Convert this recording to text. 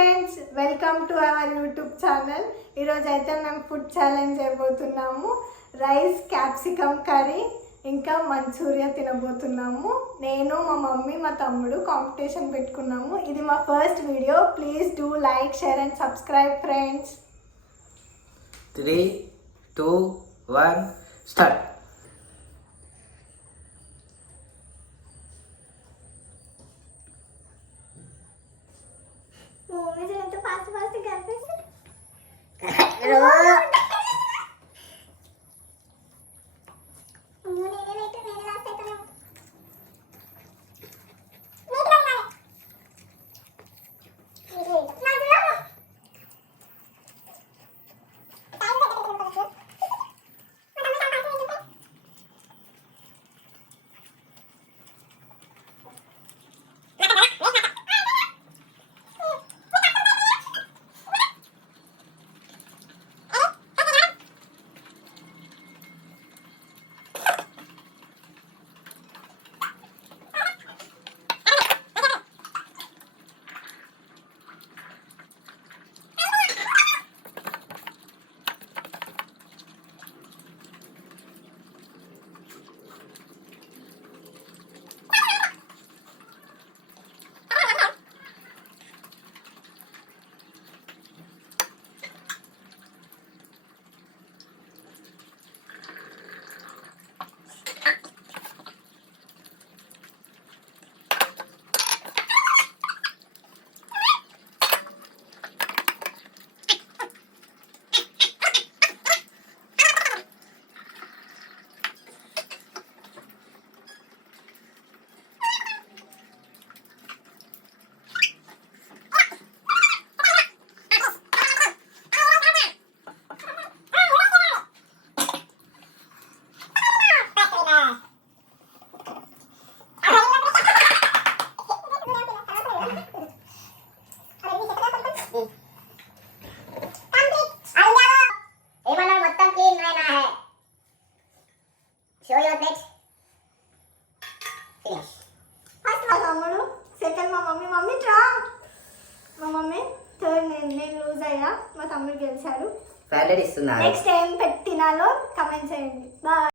Friends, welcome to our YouTube channel. ఈరోజు అయితే మేము ఫుడ్ ఛాలెంజ్ చేయబోతున్నాము. రైస్, క్యాప్సికమ్ కర్రీ ఇంకా మంచూరియా తినబోతున్నాము. నేను, మా మమ్మీ, మా తమ్ముడు కాంపిటీషన్ పెట్టుకున్నాము. ఇది మా first video. Please do like, share and subscribe friends. 3, 2, 1 స్టార్ట్. తమ్ముడు సెకండ్, మా మమ్మీ ట్రా. మా మమ్మీ థర్డ్, నేను లూజ్ అయ్యా, మా తమ్ముడు గెలిచాడు. నెక్స్ట్ ఏం తినాలో కమెంట్ చేయండి. బాయ్.